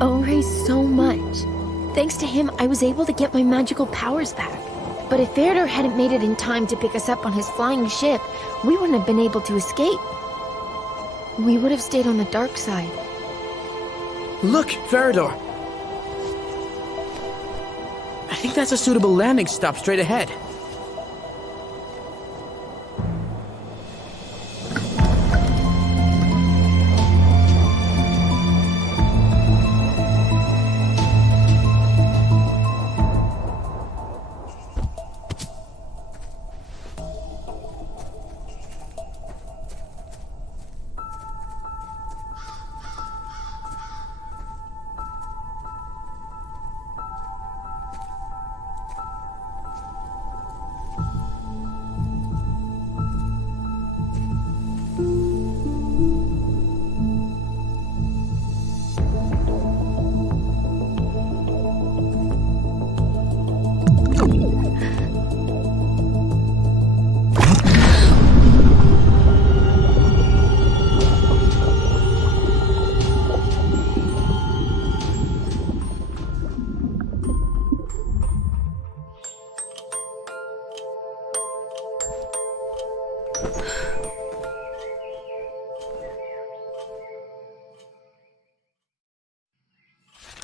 owe Ray so much. Thanks to him, I was able to get my magical powers back. But if Feridor hadn't made it in time to pick us up on his flying ship, we wouldn't have been able to escape. We would have stayed on the dark side. Look, Feridor! I think that's a suitable landing stop straight ahead.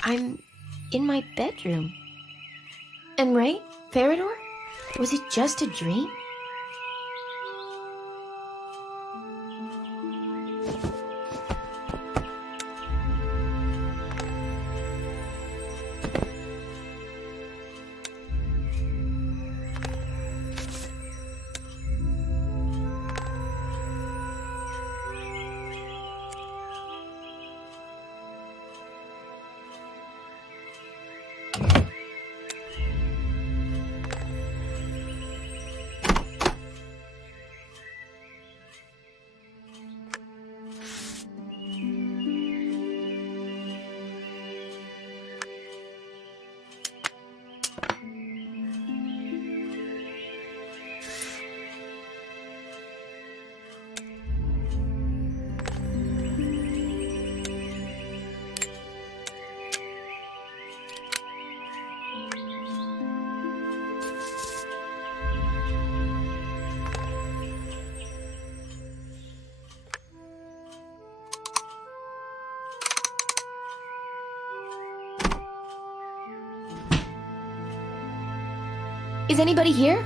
I'm in my bedroom. And Ray? Feridor? Was it just a dream? Is anybody here?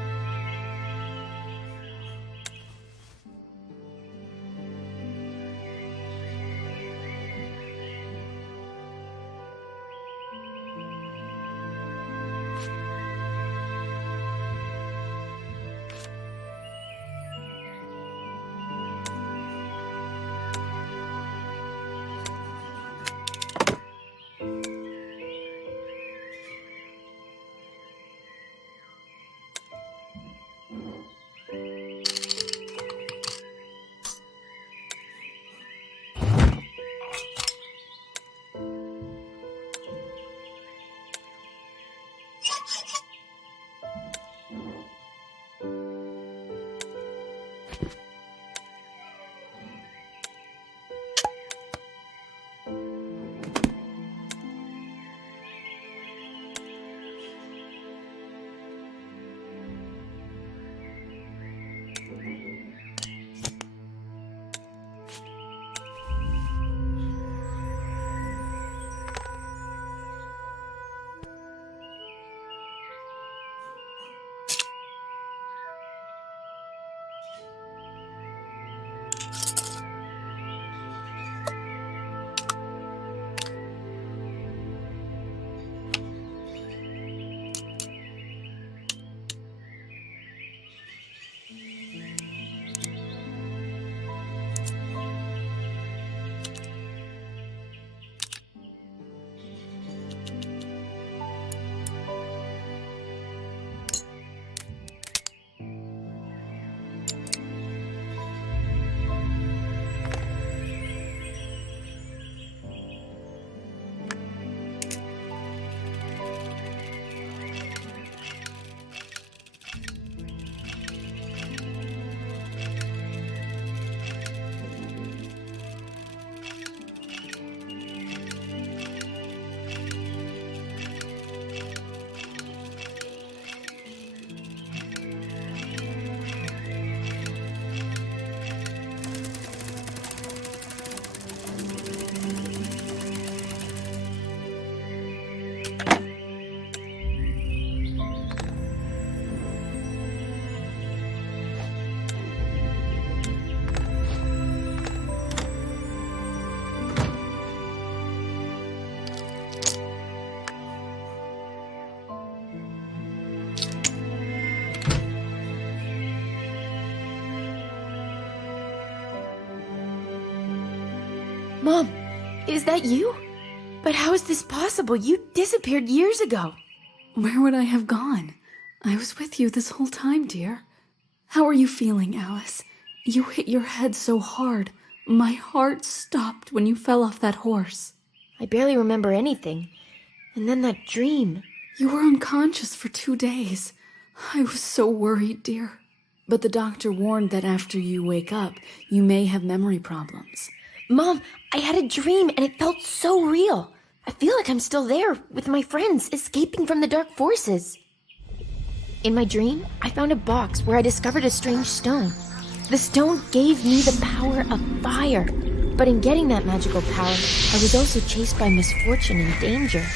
Is that you? But how is this possible? You disappeared years ago. Where would I have gone? I was with you this whole time, dear. How are you feeling, Alice? You hit your head so hard. My heart stopped when you fell off that horse. I barely remember anything. And then that dream. You were unconscious for 2 days. I was so worried, dear. But the doctor warned that after you wake up, you may have memory problems. Mom, I had a dream and it felt so real. I feel like I'm still there with my friends, escaping from the dark forces. In my dream, I found a box where I discovered a strange stone. The stone gave me the power of fire. But in getting that magical power, I was also chased by misfortune and danger.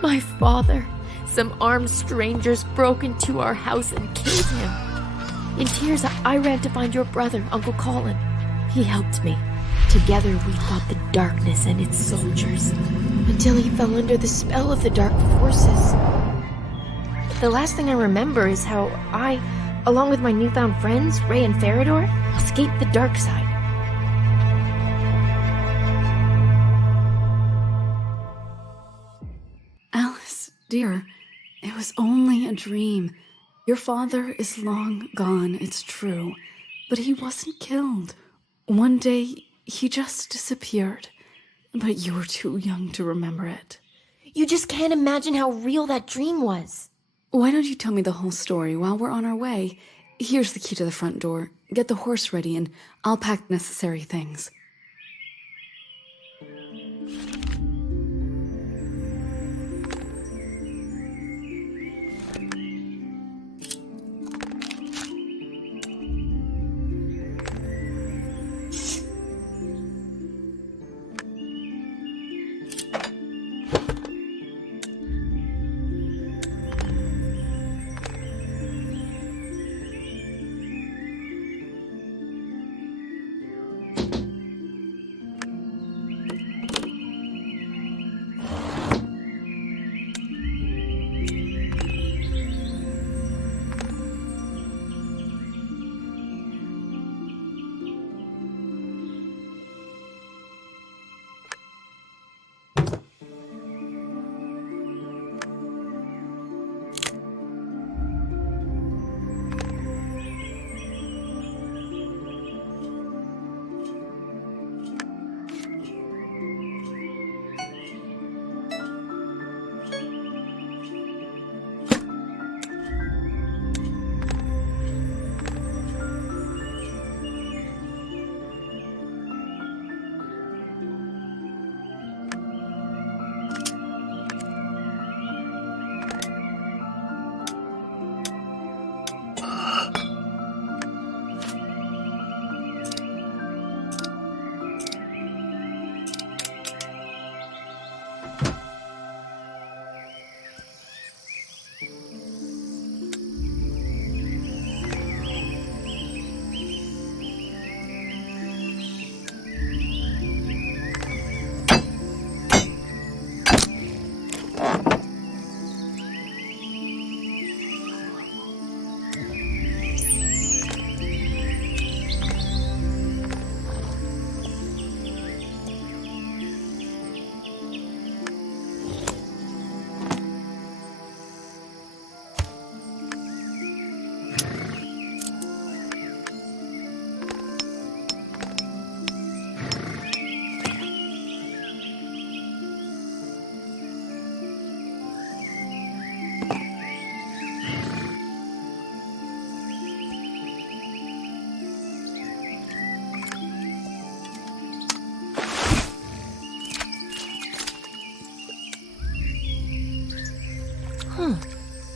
My father, some armed strangers broke into our house and killed him. In tears, I ran to find your brother, Uncle Colin. He helped me. Together, we fought the darkness and its soldiers, until he fell under the spell of the dark forces. The last thing I remember is how I, along with my newfound friends, Ray and Farador, escaped the dark side. Alice, dear, it was only a dream. Your father is long gone, it's true, but he wasn't killed. One day, he just disappeared, but you were too young to remember it. You just can't imagine how real that dream was. Why don't you tell me the whole story while we're on our way? Here's the key to the front door. Get the horse ready and I'll pack necessary things.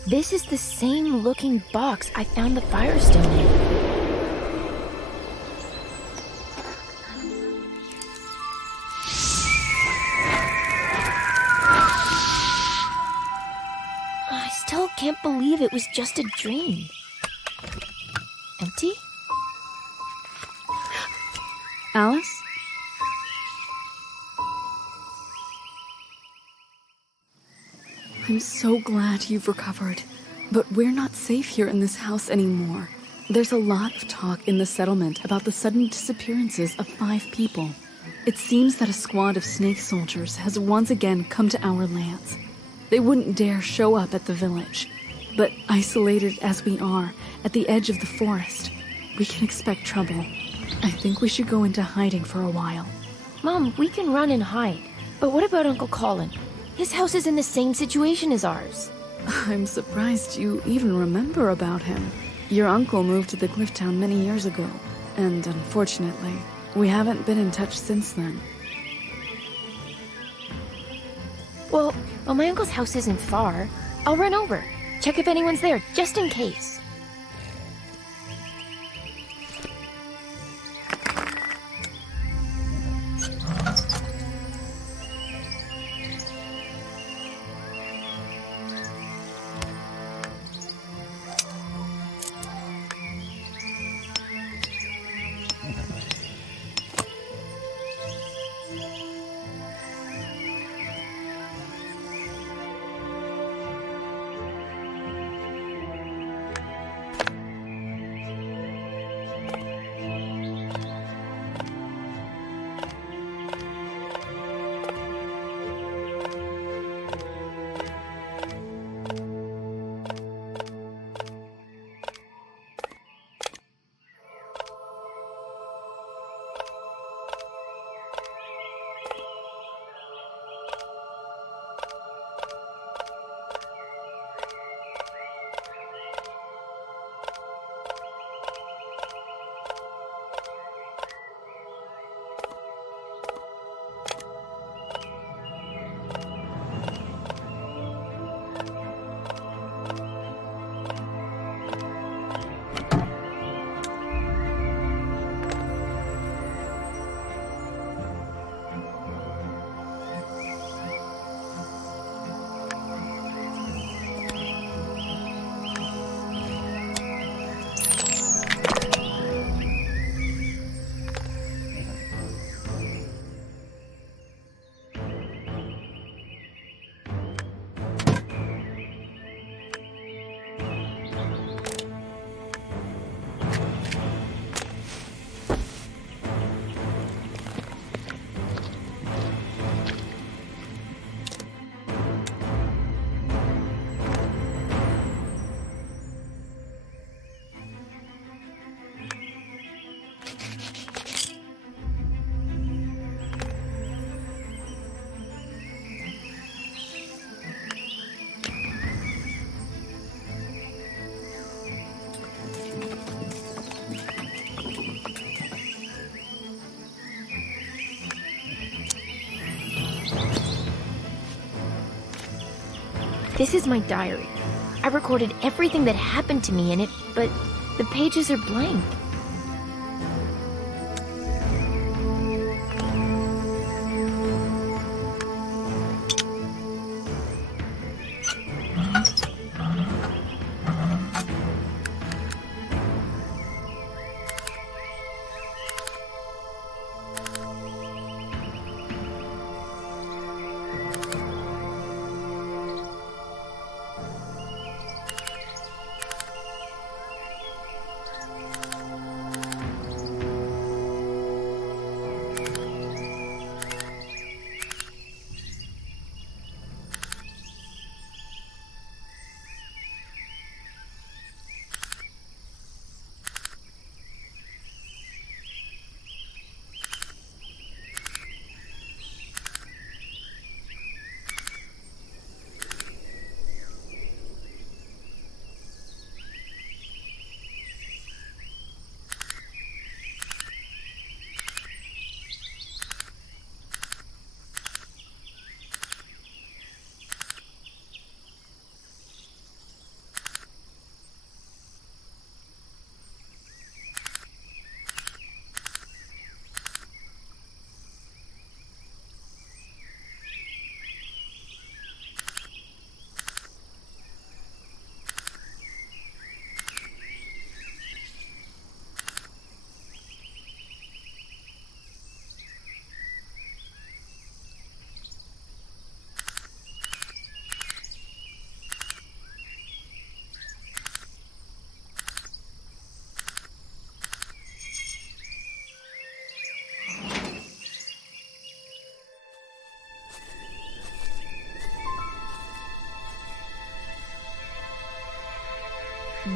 This is the same looking box I found the Firestone in. I still can't believe it was just a dream. Empty? Alice? I'm so glad you've recovered, but we're not safe here in this house anymore. There's a lot of talk in the settlement about the sudden disappearances of 5 people. It seems that a squad of snake soldiers has once again come to our lands. They wouldn't dare show up at the village, but isolated as we are at the edge of the forest, we can expect trouble. I think we should go into hiding for a while. Mom, we can run and hide. But what about Uncle Colin? His house is in the same situation as ours. I'm surprised you even remember about him. Your uncle moved to the cliff town many years ago, and unfortunately, we haven't been in touch since then. Well, my uncle's house isn't far. I'll run over, check if anyone's there, just in case. This is my diary. I recorded everything that happened to me in it, but the pages are blank.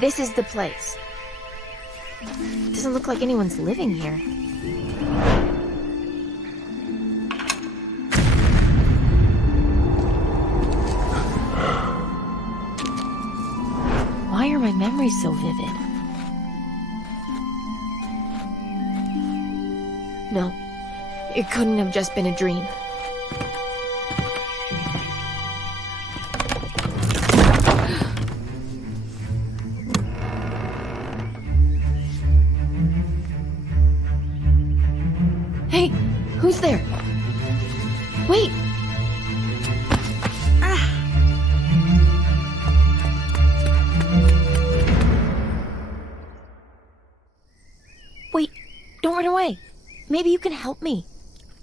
This is the place. Doesn't look like anyone's living here. Why are my memories so vivid? No, it couldn't have just been a dream. Hey, who's there? Wait! Wait, don't run away. Maybe you can help me.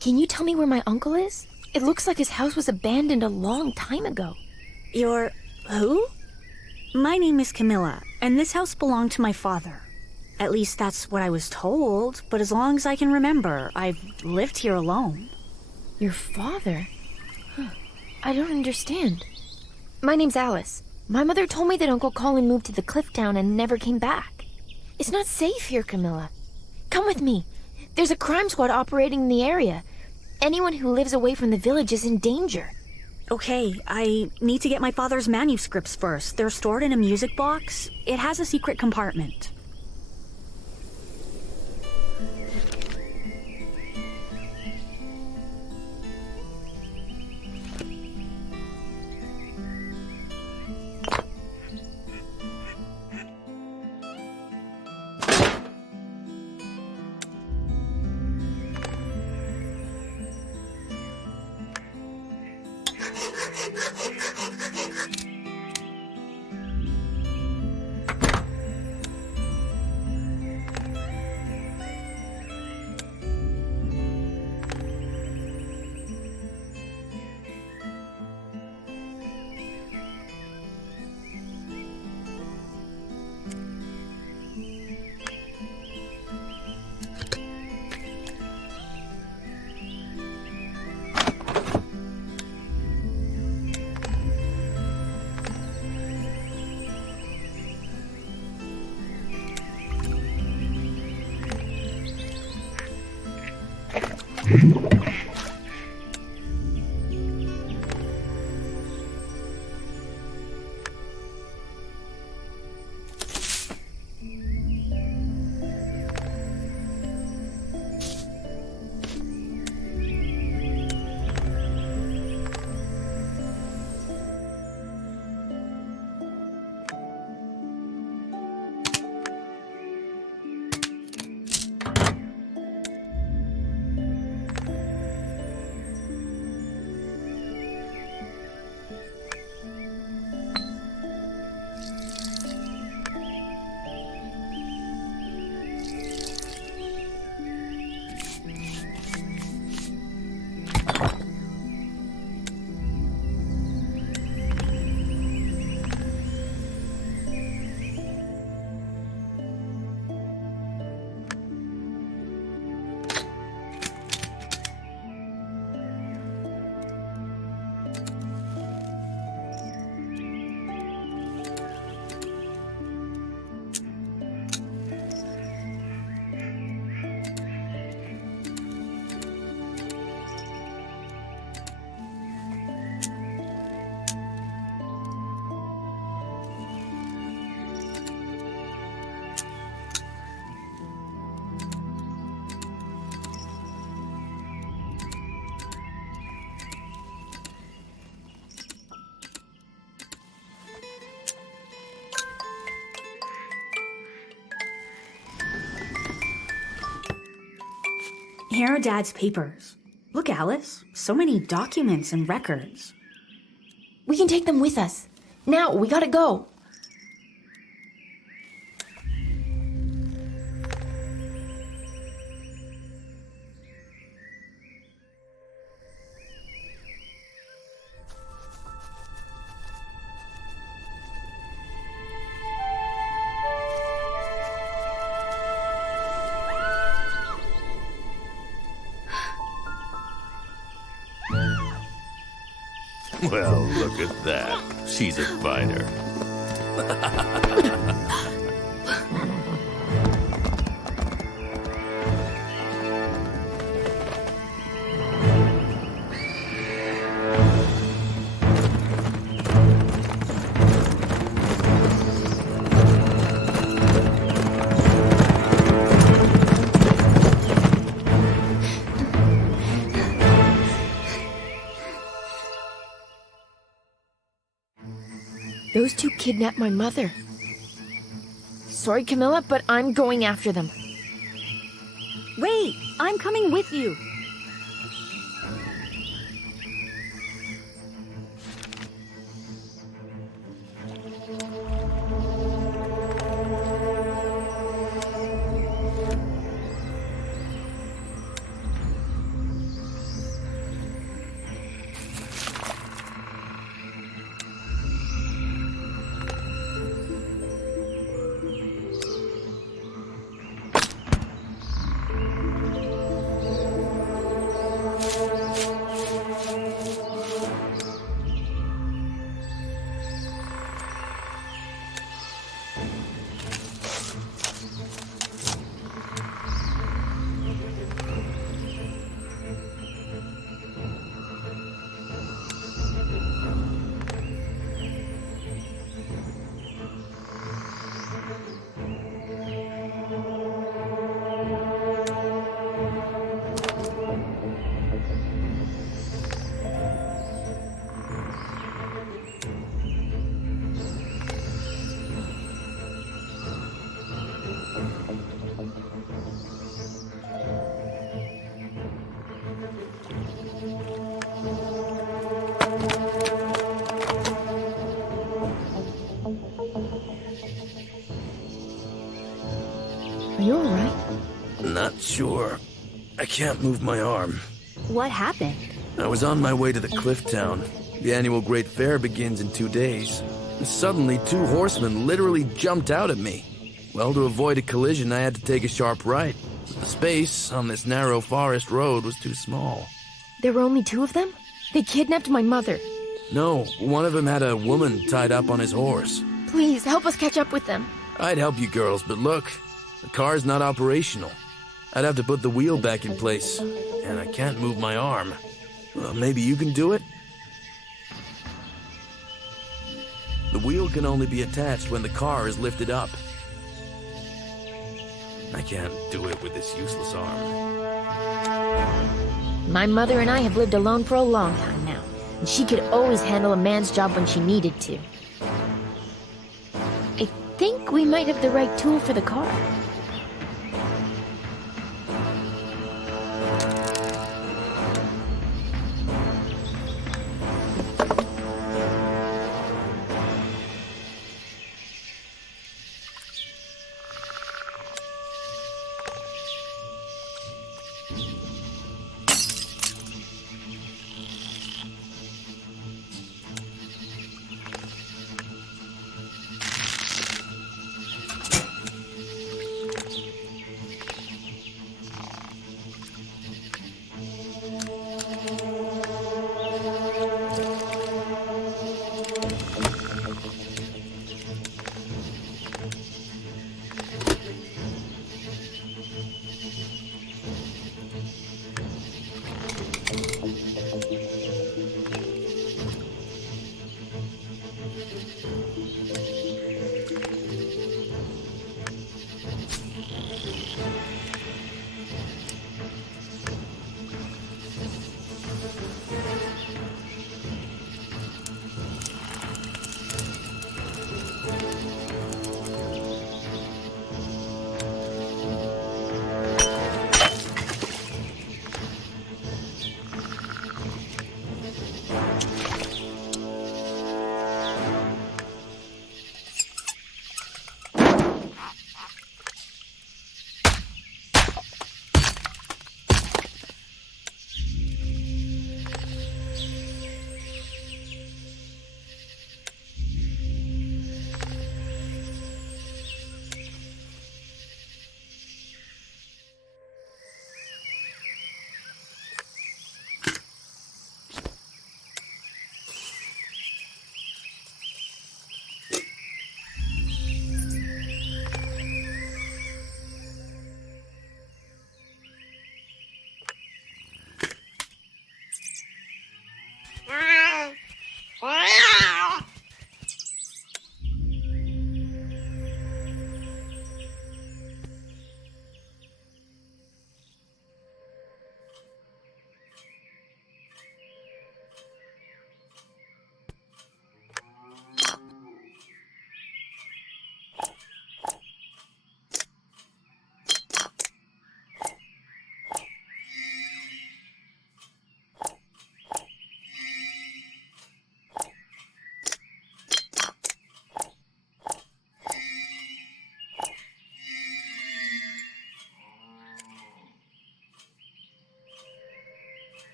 Can you tell me where my uncle is? It looks like his house was abandoned a long time ago. You're... who? My name is Camilla, and this house belonged to my father. At least that's what I was told, but as long as I can remember, I've lived here alone. Your father? Huh. I don't understand. My name's Alice. My mother told me that Uncle Colin moved to the cliff town and never came back. It's not safe here, Camilla. Come with me. There's a crime squad operating in the area. Anyone who lives away from the village is in danger. Okay, I need to get my father's manuscripts first. They're stored in a music box. It has a secret compartment. Here are Dad's papers. Look, Alice, so many documents and records. We can take them with us. Now, we gotta go. Well, look at that. She's a fighter. Those two kidnapped my mother. Sorry, Camilla, but I'm going after them. Wait, I'm coming with you. Are you alright? Not sure. I can't move my arm. What happened? I was on my way to the cliff town. The annual Great Fair begins in 2 days. And suddenly, 2 horsemen literally jumped out at me. Well, to avoid a collision, I had to take a sharp right. The space on this narrow forest road was too small. There were only 2 of them? They kidnapped my mother. No, one of them had a woman tied up on his horse. Please, help us catch up with them. I'd help you girls, but look, the car's not operational. I'd have to put the wheel back in place, and I can't move my arm. Well, maybe you can do it? The wheel can only be attached when the car is lifted up. I can't do it with this useless arm. My mother and I have lived alone for a long time now, and she could always handle a man's job when she needed to. I think we might have the right tool for the car.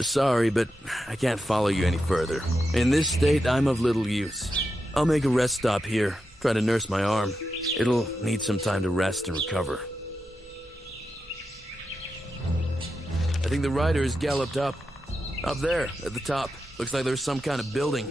Sorry, but I can't follow you any further. In this state, I'm of little use. I'll make a rest stop here, try to nurse my arm. It'll need some time to rest and recover. I think the rider has galloped up. Up there, at the top. Looks like there's some kind of building.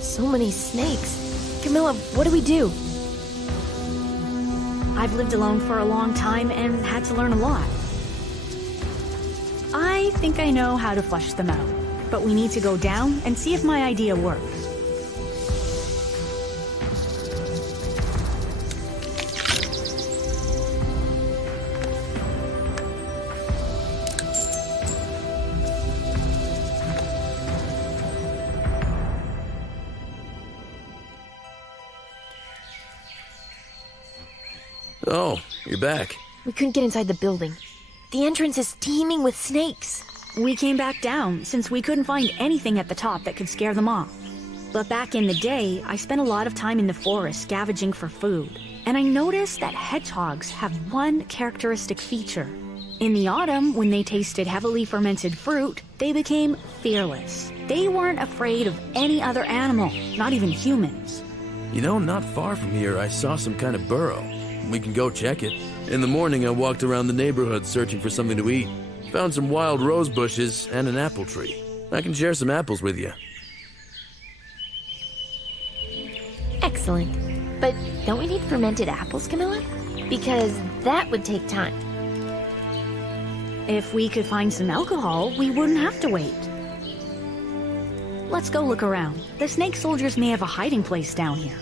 So many snakes. Camilla, what do we do? I've lived alone for a long time and had to learn a lot. I think I know how to flush them out, but we need to go down and see if my idea works. Oh, you're back. We couldn't get inside the building. The entrance is teeming with snakes. We came back down since we couldn't find anything at the top that could scare them off. But back in the day, I spent a lot of time in the forest scavenging for food. And I noticed that hedgehogs have one characteristic feature. In the autumn, when they tasted heavily fermented fruit, they became fearless. They weren't afraid of any other animal, not even humans. You know, not far from here, I saw some kind of burrow. We can go check it. In the morning, I walked around the neighborhood searching for something to eat. Found some wild rose bushes and an apple tree. I can share some apples with you. Excellent. But don't we need fermented apples, Camilla? Because that would take time. If we could find some alcohol, we wouldn't have to wait. Let's go look around. The snake soldiers may have a hiding place down here.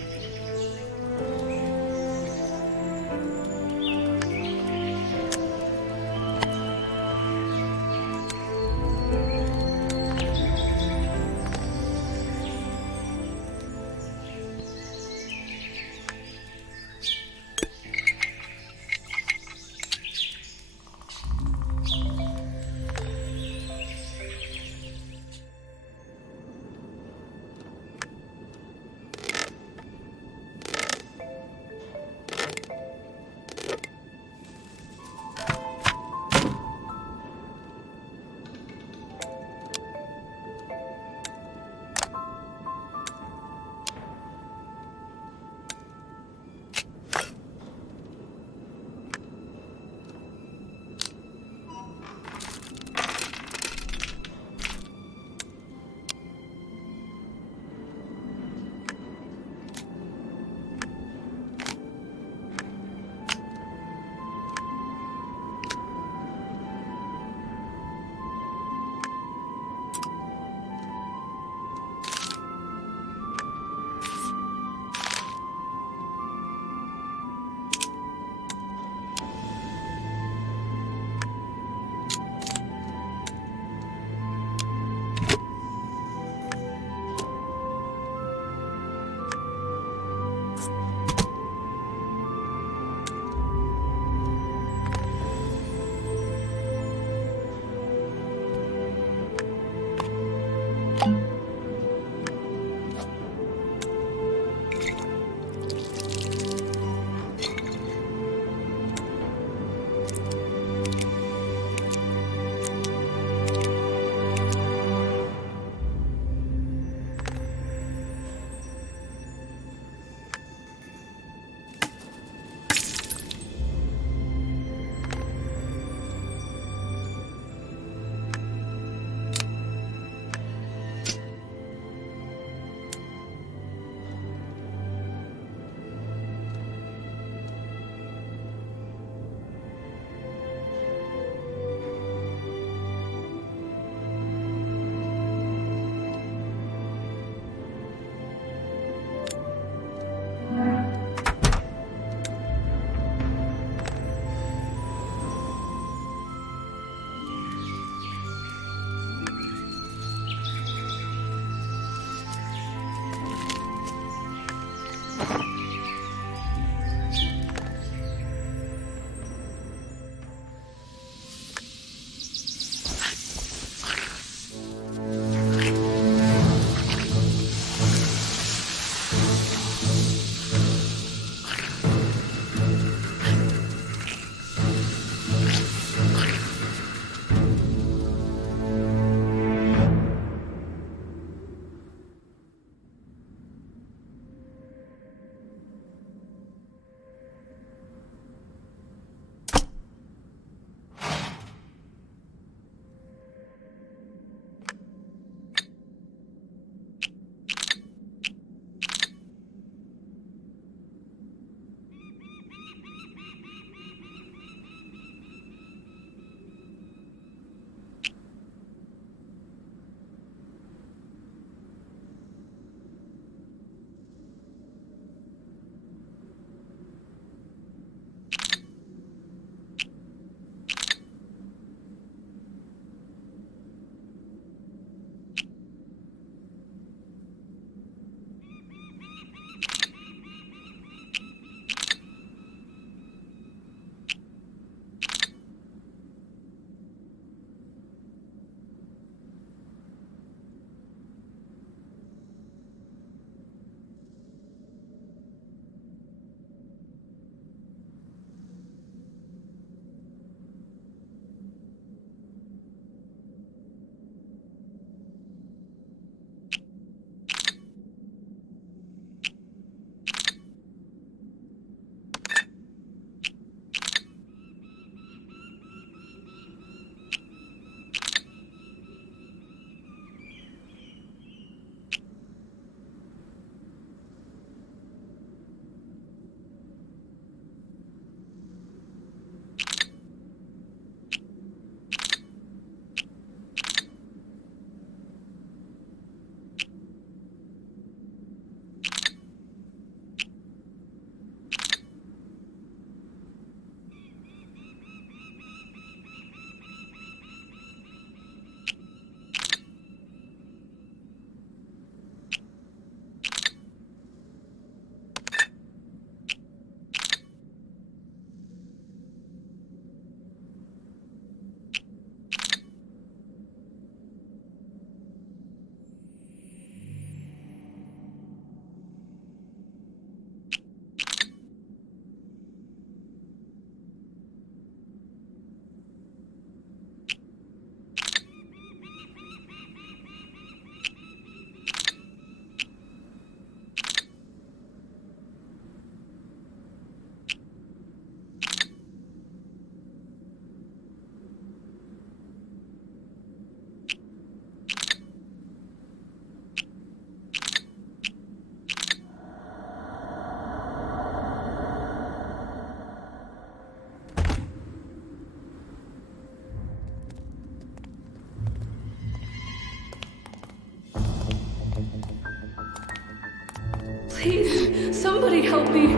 Please, somebody help me.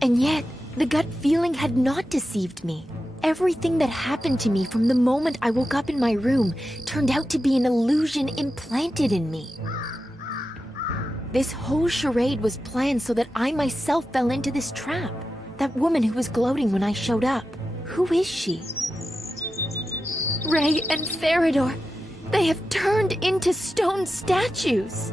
And yet, the gut feeling had not deceived me. Everything that happened to me from the moment I woke up in my room turned out to be an illusion implanted in me. This whole charade was planned so that I myself fell into this trap. That woman who was gloating when I showed up. Who is she? Ray and Farador, they have turned into stone statues.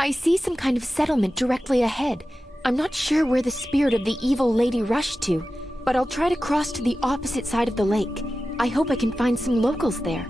I see some kind of settlement directly ahead. I'm not sure where the spirit of the evil lady rushed to, but I'll try to cross to the opposite side of the lake. I hope I can find some locals there.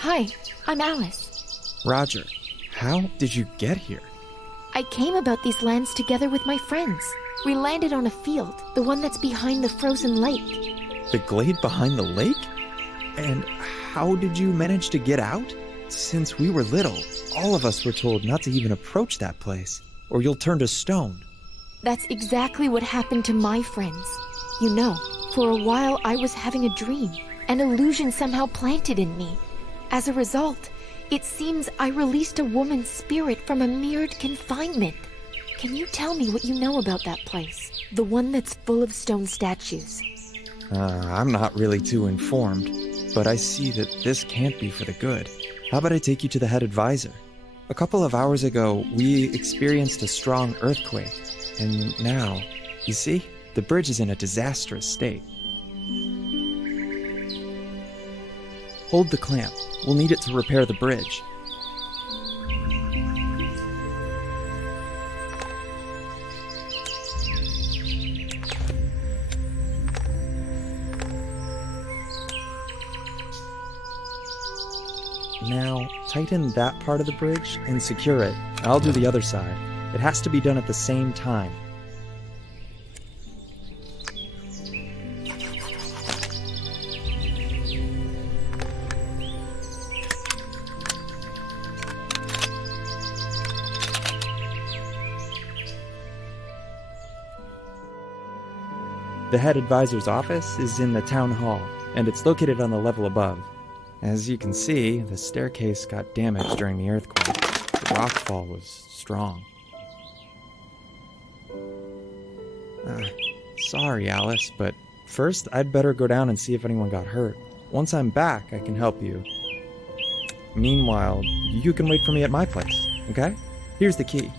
Hi, I'm Alice. Roger, how did you get here? I came about these lands together with my friends. We landed on a field, the one that's behind the frozen lake. The glade behind the lake? And how did you manage to get out? Since we were little, all of us were told not to even approach that place, or you'll turn to stone. That's exactly what happened to my friends. You know, for a while I was having a dream, an illusion somehow planted in me. As a result, it seems I released a woman's spirit from a mirrored confinement. Can you tell me what you know about that place? The one that's full of stone statues. I'm not really too informed, but I see that this can't be for the good. How about I take you to the head advisor? A couple of hours ago, we experienced a strong earthquake, and now, you see, the bridge is in a disastrous state. Hold the clamp. We'll need it to repair the bridge. Now, tighten that part of the bridge and secure it. I'll do the other side. It has to be done at the same time. The head advisor's office is in the town hall, and it's located on the level above. As you can see, the staircase got damaged during the earthquake. The rockfall was strong. Sorry, Alice, but first I'd better go down and see if anyone got hurt. Once I'm back, I can help you. Meanwhile, you can wait for me at my place, okay? Here's the key.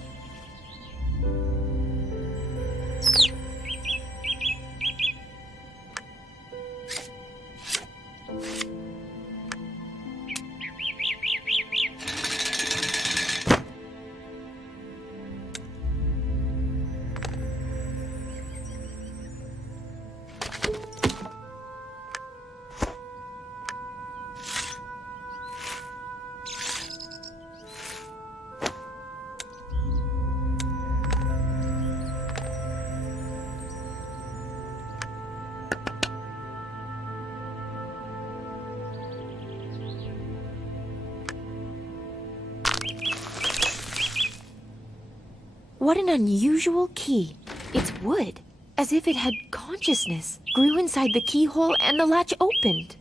What an unusual key. It's wood, as if it had consciousness, grew inside the keyhole and the latch opened.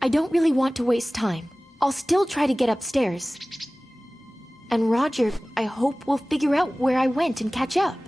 I don't really want to waste time. I'll still try to get upstairs. And Roger, I hope, will figure out where I went and catch up.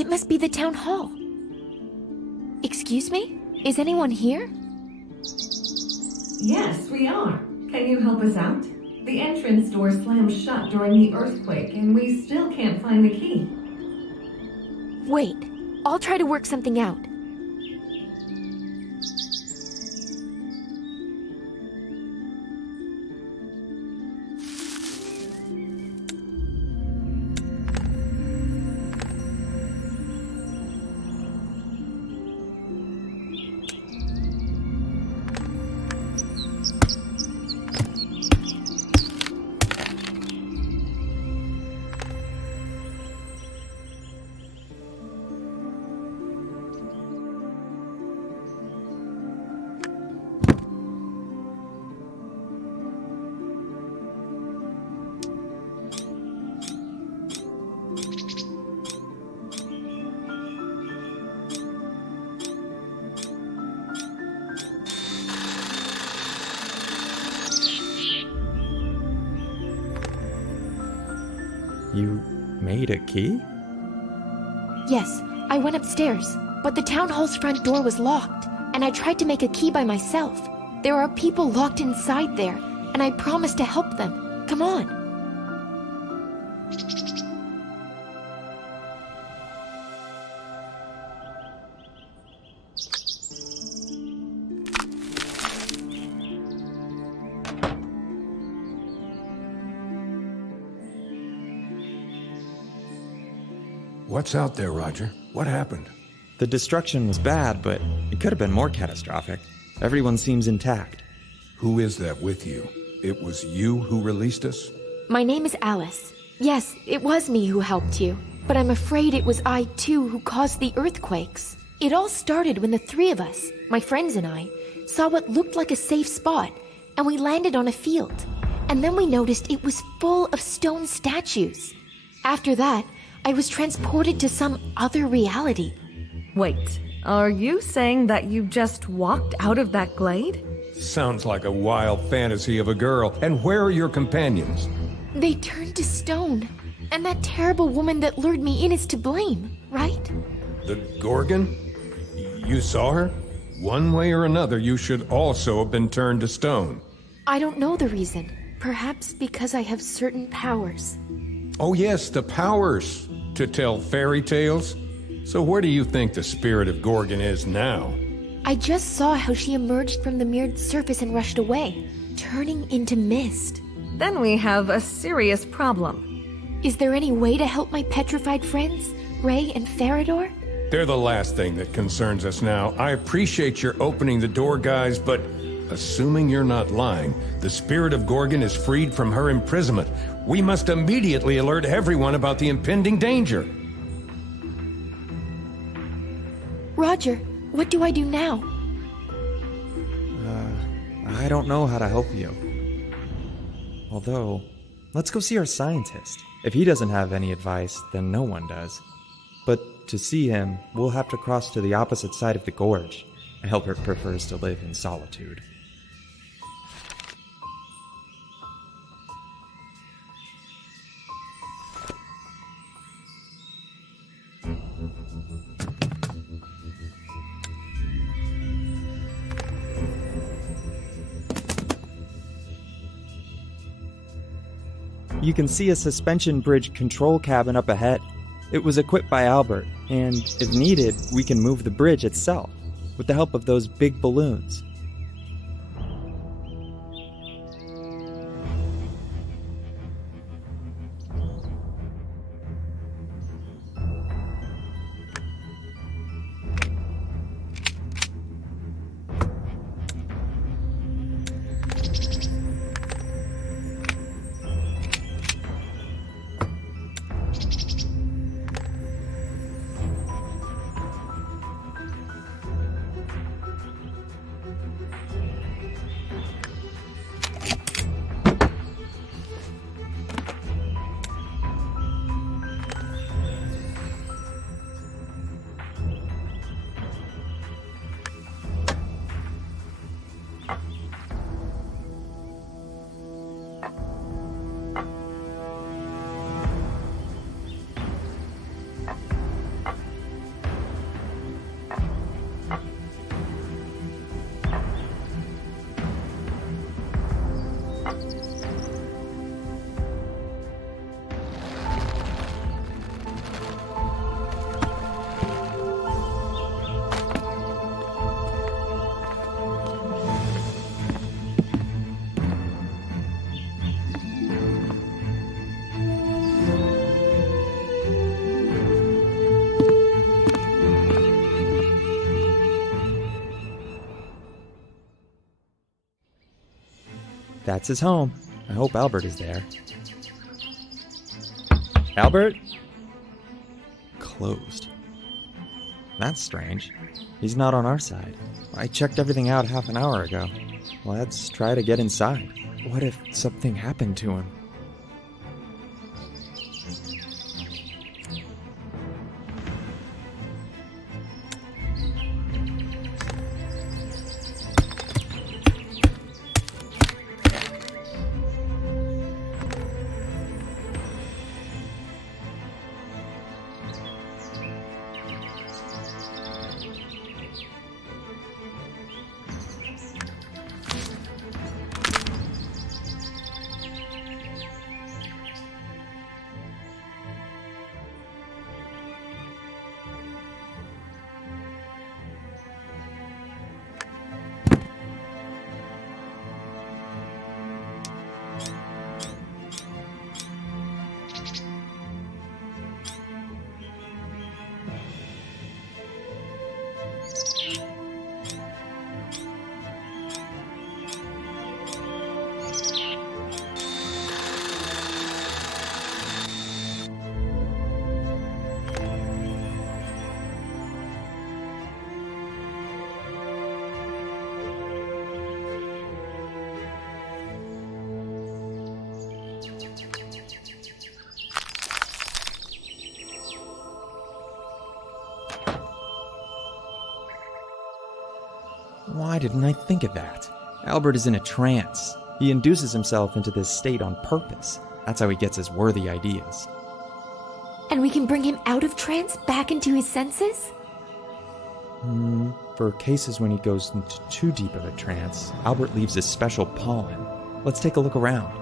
It must be the town hall. Excuse me? Is anyone here? Yes, we are. Can you help us out? The entrance door slammed shut during the earthquake, and we still can't find the key. Wait, I'll try to work something out. You made a key? Yes, I went upstairs, but the town hall's front door was locked, and I tried to make a key by myself. There are people locked inside there, and I promised to help them. Come on. What's out there, Roger? What happened? The destruction was bad, but it could have been more catastrophic. Everyone seems intact. Who is that with you? It was you who released us? My name is Alice. Yes, it was me who helped you, but I'm afraid it was I too who caused the earthquakes. It all started when the three of us, my friends and I, saw what looked like a safe spot, and we landed on a field. And then we noticed it was full of stone statues. After that, I was transported to some other reality. Wait, are you saying that you just walked out of that glade? Sounds like a wild fantasy of a girl. And where are your companions? They turned to stone, and that terrible woman that lured me in is to blame, right? The Gorgon? You saw her? One way or another, you should also have been turned to stone. I don't know the reason. Perhaps because I have certain powers. Oh yes, the powers to tell fairy tales. So where do you think the spirit of Gorgon is now? I just saw how she emerged from the mirrored surface and rushed away, turning into mist. Then we have a serious problem. Is there any way to help my petrified friends, Ray and Farador? They're the last thing that concerns us now. I appreciate your opening the door, guys, but assuming you're not lying, the spirit of Gorgon is freed from her imprisonment. We must immediately alert everyone about the impending danger. Roger, what do I do now? I don't know how to help you. Although, let's go see our scientist. If he doesn't have any advice, then no one does. But to see him, we'll have to cross to the opposite side of the gorge. Albert prefers to live in solitude. You can see a suspension bridge control cabin up ahead. It was equipped by Albert, and if needed, we can move the bridge itself with the help of those big balloons. That's his home. I hope Albert is there. Albert? Closed. That's strange. He's not on our side. I checked everything out half an hour ago. Let's try to get inside. What if something happened to him? Why didn't I think of that? Albert is in a trance. He induces himself into this state on purpose. That's how he gets his worthy ideas. And we can bring him out of trance back into his senses? For cases when he goes into too deep of a trance, Albert leaves a special pollen. Let's take a look around.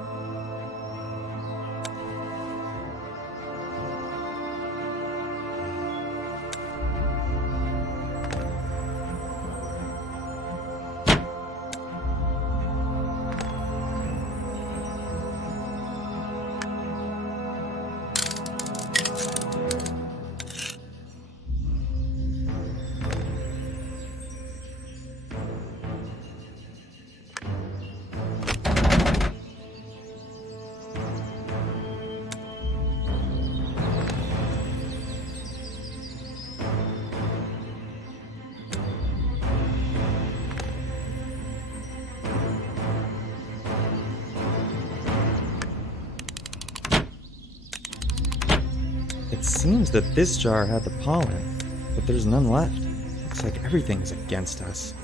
It seems that this jar had the pollen, but there's none left. Looks like everything is against us.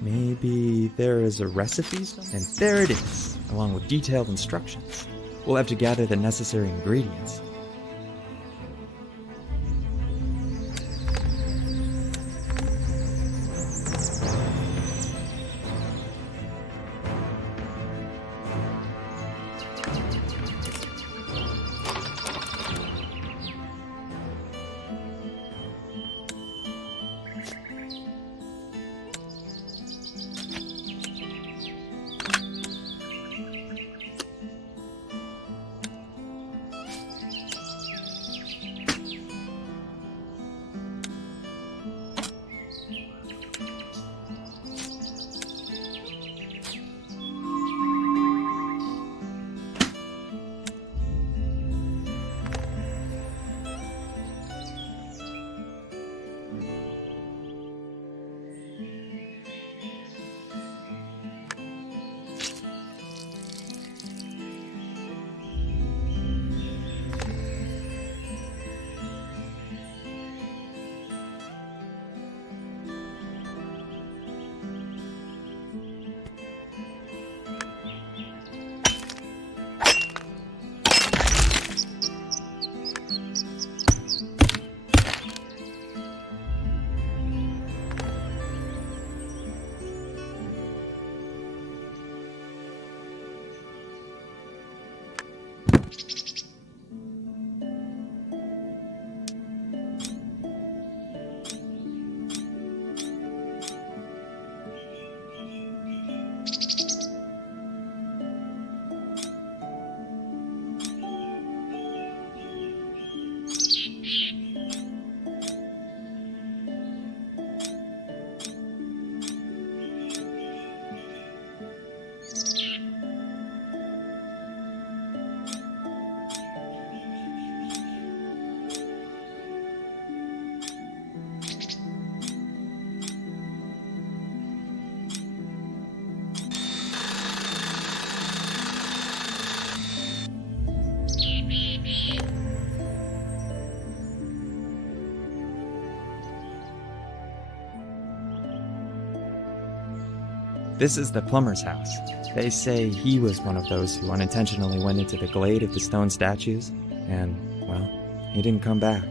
Maybe there is a recipe? And there it is, along with detailed instructions. We'll have to gather the necessary ingredients. This is the plumber's house. They say he was one of those who unintentionally went into the glade of the stone statues, and, well, he didn't come back.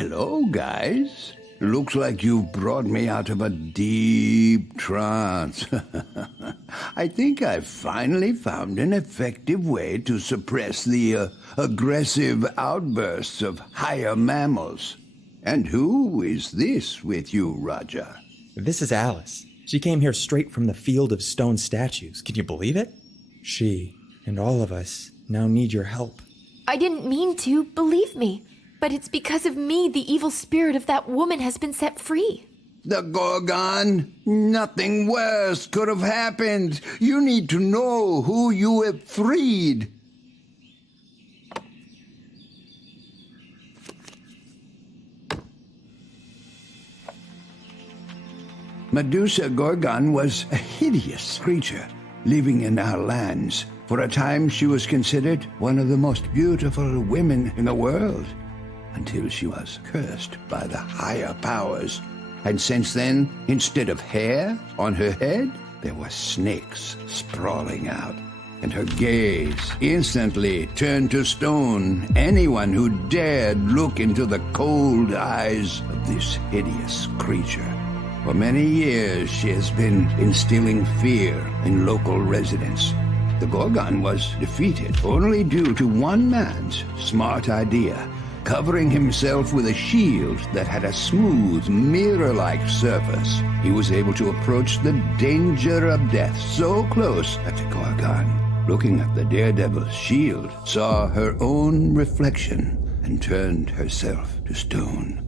Hello, guys. Looks like you've brought me out of a deep trance. I think I've finally found an effective way to suppress the aggressive outbursts of higher mammals. And who is this with you, Roger? This is Alice. She came here straight from the field of stone statues. Can you believe it? She and all of us now need your help. I didn't mean to, believe me. But it's because of me the evil spirit of that woman has been set free. The Gorgon? Nothing worse could have happened. You need to know who you have freed. Medusa Gorgon was a hideous creature living in our lands. For a time she was considered one of the most beautiful women in the world, until she was cursed by the higher powers. And since then, instead of hair on her head, there were snakes sprawling out, and her gaze instantly turned to stone anyone who dared look into the cold eyes of this hideous creature. For many years, she has been instilling fear in local residents. The Gorgon was defeated only due to one man's smart idea: covering himself with a shield that had a smooth, mirror-like surface. He was able to approach the danger of death so close that the Gorgon, looking at the daredevil's shield, saw her own reflection and turned herself to stone.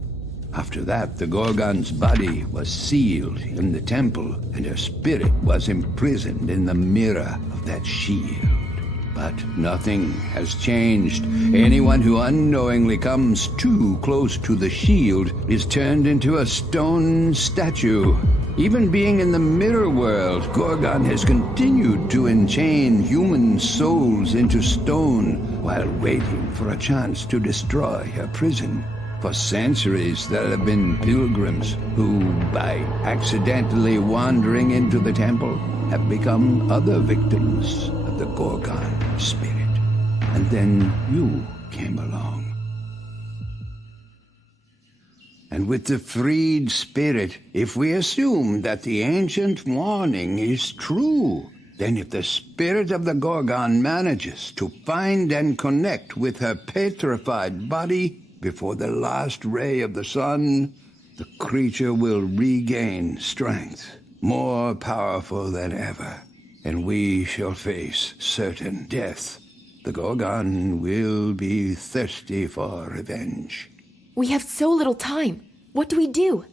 After that, the Gorgon's body was sealed in the temple, and her spirit was imprisoned in the mirror of that shield. But nothing has changed. Anyone who unknowingly comes too close to the shield is turned into a stone statue. Even being in the mirror world, Gorgon has continued to enchain human souls into stone while waiting for a chance to destroy her prison. For centuries, there have been pilgrims who, by accidentally wandering into the temple, have become other victims of the Gorgon spirit. And then you came along. And with the freed spirit, if we assume that the ancient warning is true, then if the spirit of the Gorgon manages to find and connect with her petrified body before the last ray of the sun, the creature will regain strength, more powerful than ever, and we shall face certain death. The Gorgon will be thirsty for revenge. We have so little time. What do we do?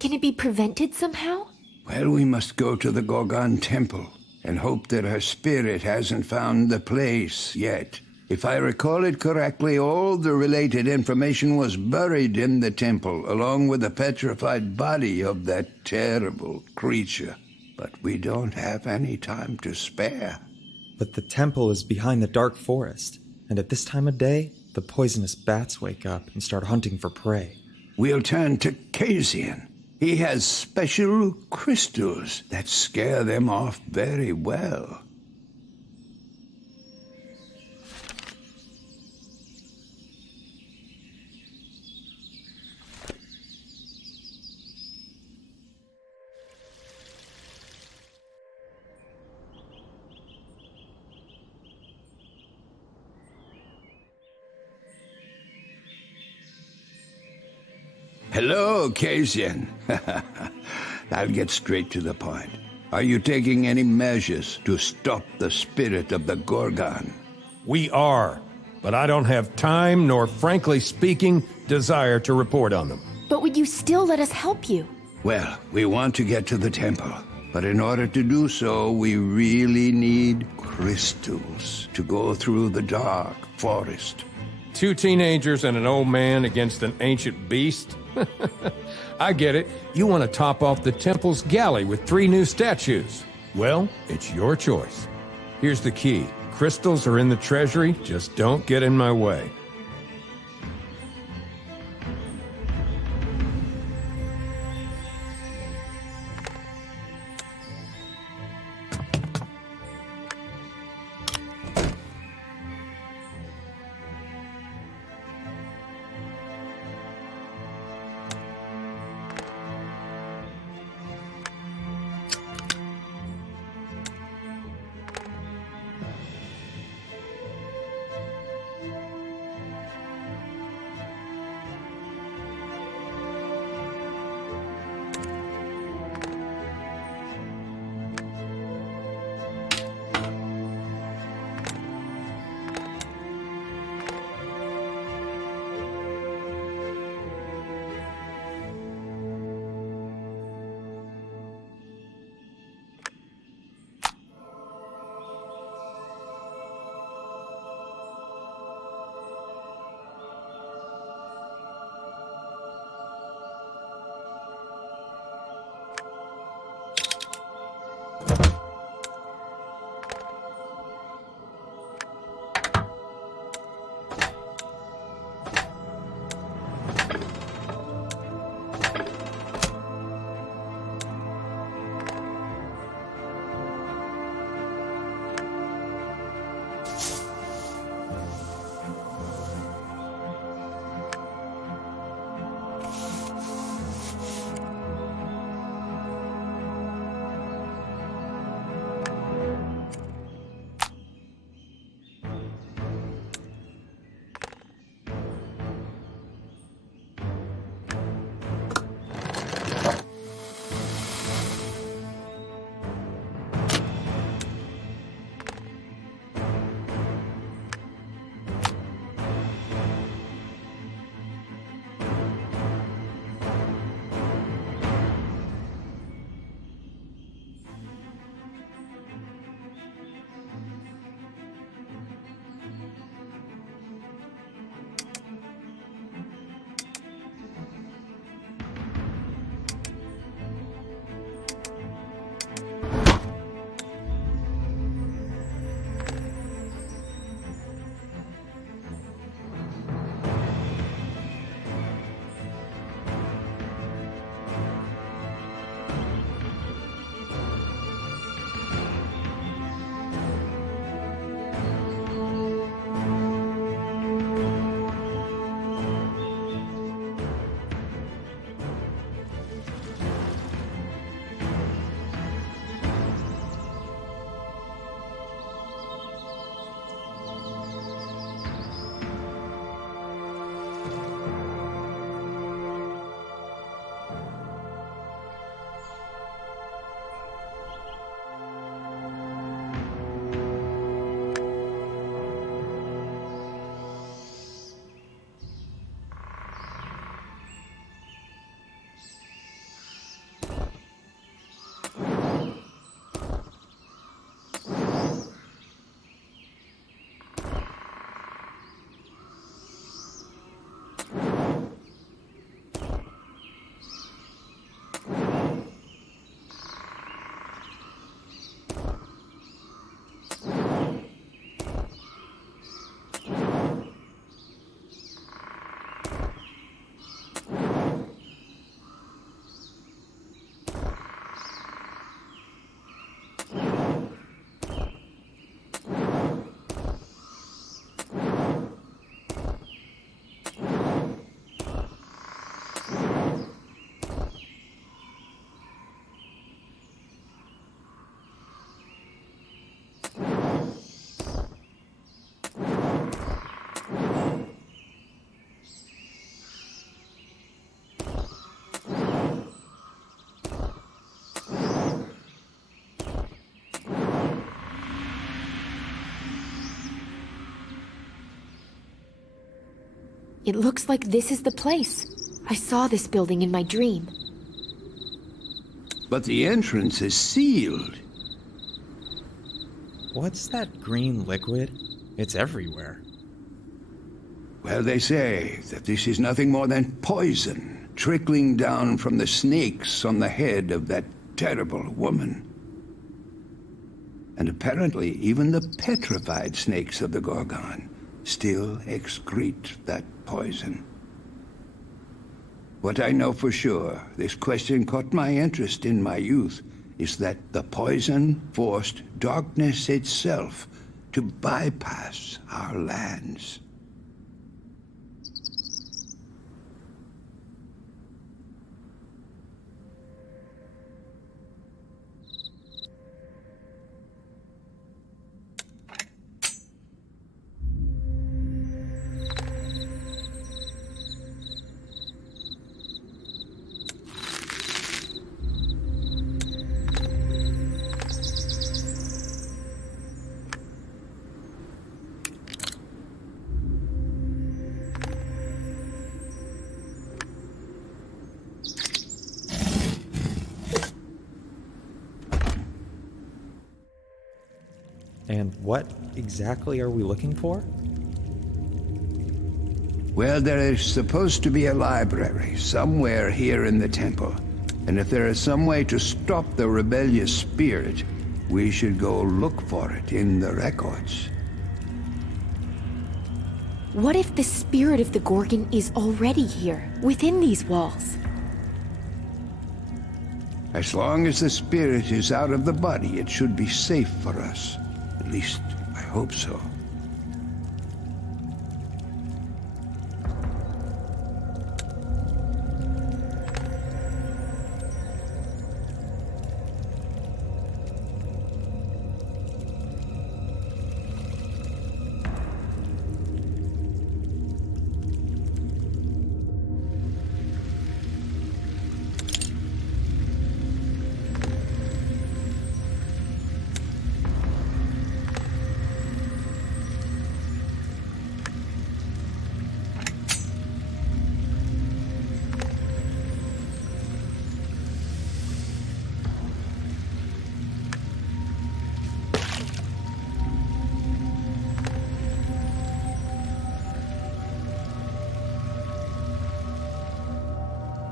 Can it be prevented somehow? Well, we must go to the Gorgon temple and hope that her spirit hasn't found the place yet. If I recall it correctly, all the related information was buried in the temple, along with the petrified body of that terrible creature. But we don't have any time to spare. But the temple is behind the dark forest, and at this time of day, the poisonous bats wake up and start hunting for prey. We'll turn to Casian. He has special crystals that scare them off very well. Hello, Casian. I'll get straight to the point. Are you taking any measures to stop the spirit of the Gorgon? We are, but I don't have time nor, frankly speaking, desire to report on them. But would you still let us help you? Well, we want to get to the temple, but in order to do so, we really need crystals to go through the dark forest. 2 teenagers and an old man against an ancient beast? I get it. You want to top off the temple's galley with 3 new statues. Well, it's your choice. Here's the key. Crystals are in the treasury, just don't get in my way. It looks like this is the place. I saw this building in my dream. But the entrance is sealed. What's that green liquid? It's everywhere. Well, they say that this is nothing more than poison trickling down from the snakes on the head of that terrible woman. And apparently even the petrified snakes of the Gorgon still excrete that poison. What I know for sure, this question caught my interest in my youth, is that the poison forced darkness itself to bypass our lands. And what exactly are we looking for? Well, there is supposed to be a library somewhere here in the temple. And if there is some way to stop the rebellious spirit, we should go look for it in the records. What if the spirit of the Gorgon is already here, within these walls? As long as the spirit is out of the body, it should be safe for us. At least, I hope so.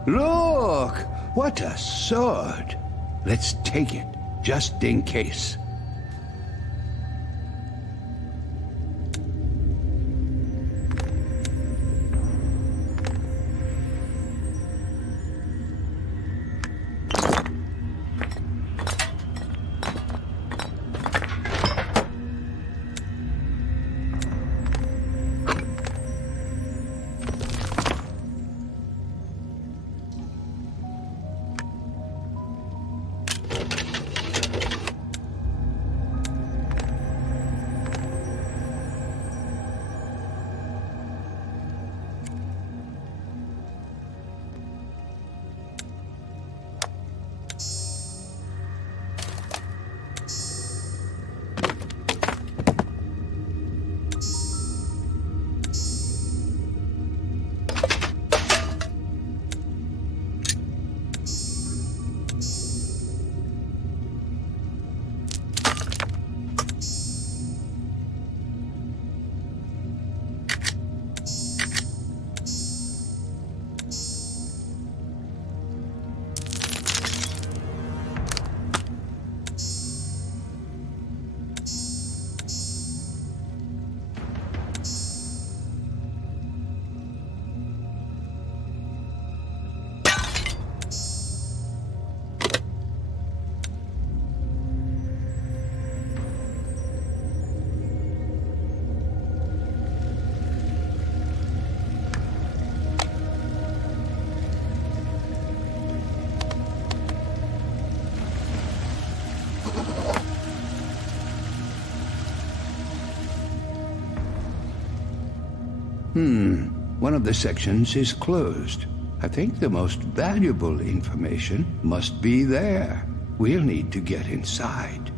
Look! What a sword! Let's take it, just in case. One of the sections is closed. I think the most valuable information must be there. We'll need to get inside.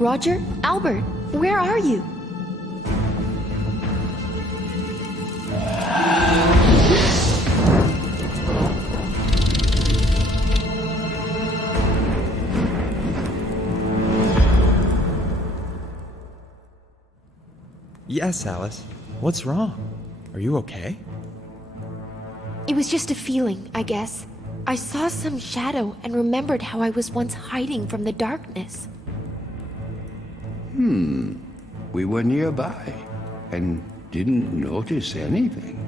Roger? Albert, where are you? Yes, Alice. What's wrong? Are you okay? It was just a feeling, I guess. I saw some shadow and remembered how I was once hiding from the darkness. We were nearby and didn't notice anything.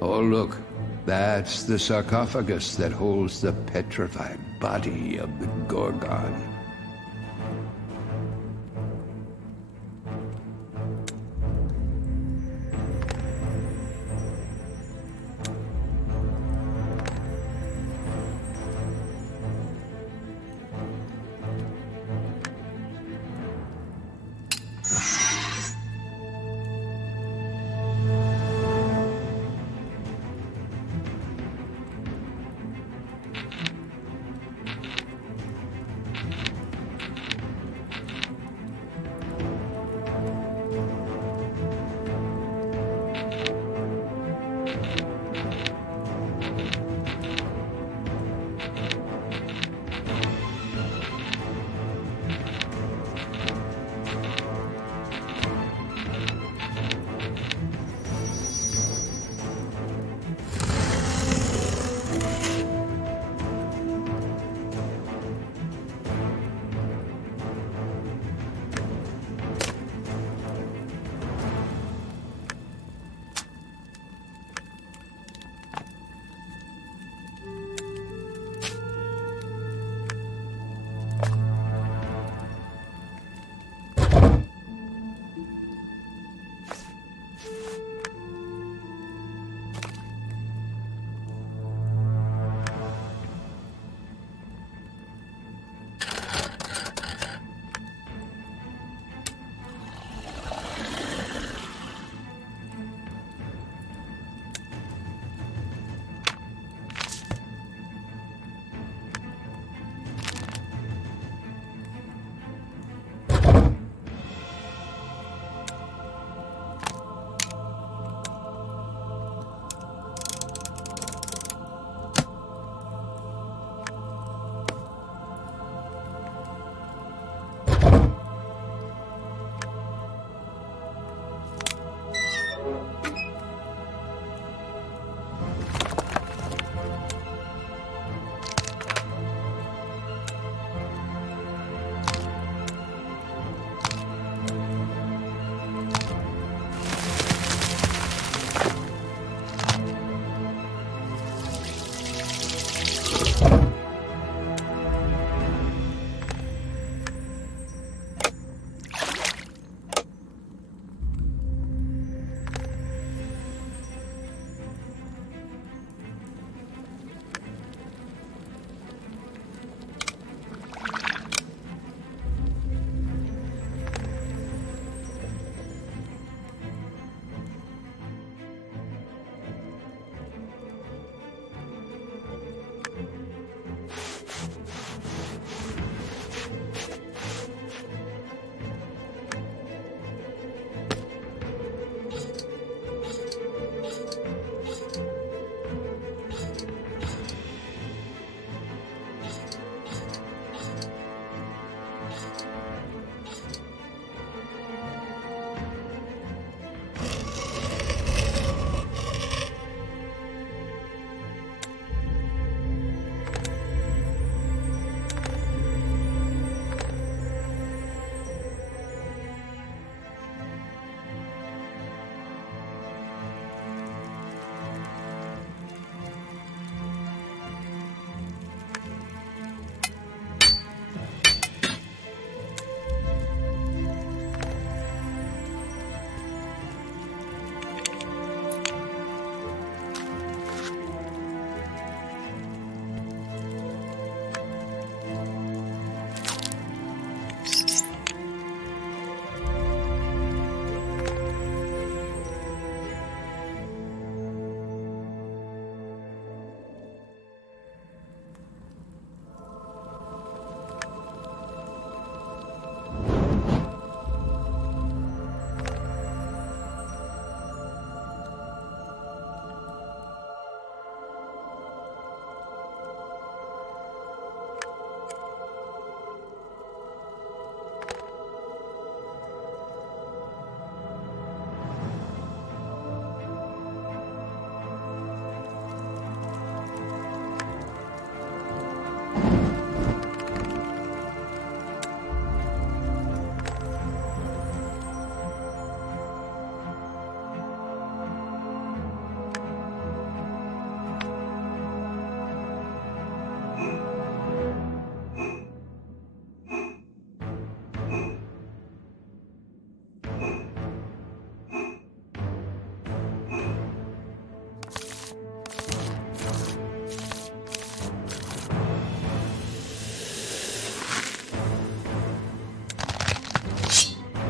Oh, look. That's the sarcophagus that holds the petrified body of the Gorgon.